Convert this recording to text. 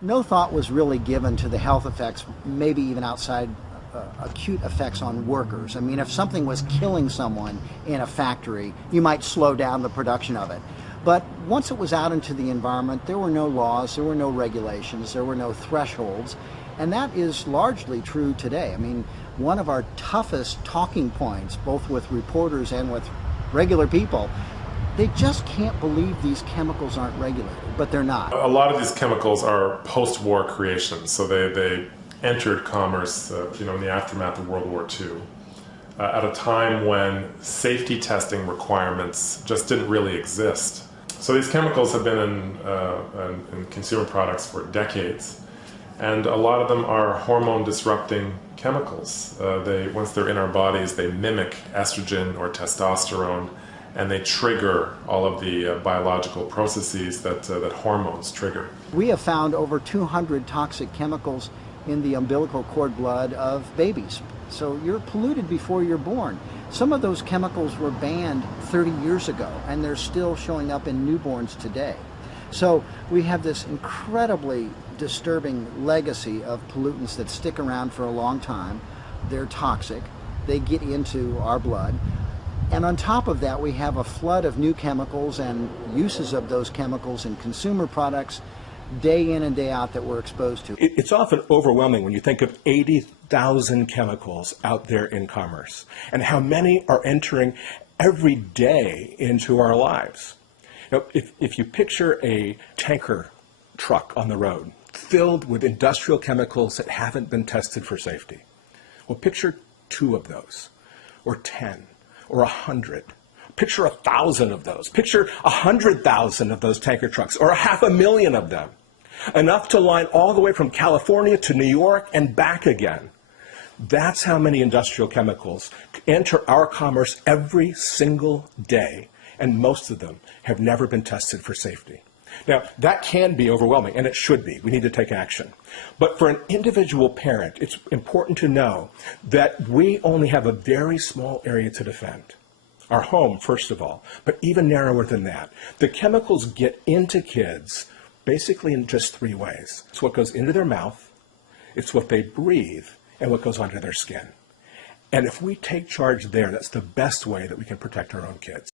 No thought was really given to the health effects, maybe even outside acute effects on workers. I mean, if something was killing someone in a factory, you might slow down the production of it. But once it was out into the environment, there were no laws, there were no regulations, there were no thresholds, and that is largely true today. I mean, one of our toughest talking points, both with reporters and with regular people, they just can't believe these chemicals aren't regulated, but they're not. A lot of these chemicals are post-war creations, so they entered commerce in the aftermath of World War II. At a time when safety testing requirements just didn't really exist. So these chemicals have been in consumer products for decades, and a lot of them are hormone disrupting chemicals. Once they're in our bodies, they mimic estrogen or testosterone, and they trigger all of the biological processes that hormones trigger. We have found over 200 toxic chemicals in the umbilical cord blood of babies. So you're polluted before you're born. Some of those chemicals were banned 30 years ago, and they're still showing up in newborns today. So we have this incredibly disturbing legacy of pollutants that stick around for a long time. They're toxic. They get into our blood. And on top of that, we have a flood of new chemicals and uses of those chemicals in consumer products day in and day out that we're exposed to. It's often overwhelming when you think of 80,000 chemicals out there in commerce and how many are entering every day into our lives. You know, if you picture a tanker truck on the road filled with industrial chemicals that haven't been tested for safety, well, picture 2 of those, or 10, or 100. Picture 1,000 of those. Picture 100,000 of those tanker trucks, or 500,000 of them. Enough to line all the way from California to New York and back again. That's how many industrial chemicals enter our commerce every single day, and most of them have never been tested for safety. Now, that can be overwhelming, and it should be. We need to take action. But for an individual parent, it's important to know that we only have a very small area to defend. Our home, first of all, but even narrower than that. The chemicals get into kids basically in just 3 ways. It's what goes into their mouth, it's what they breathe, and what goes onto their skin. And if we take charge there, that's the best way that we can protect our own kids.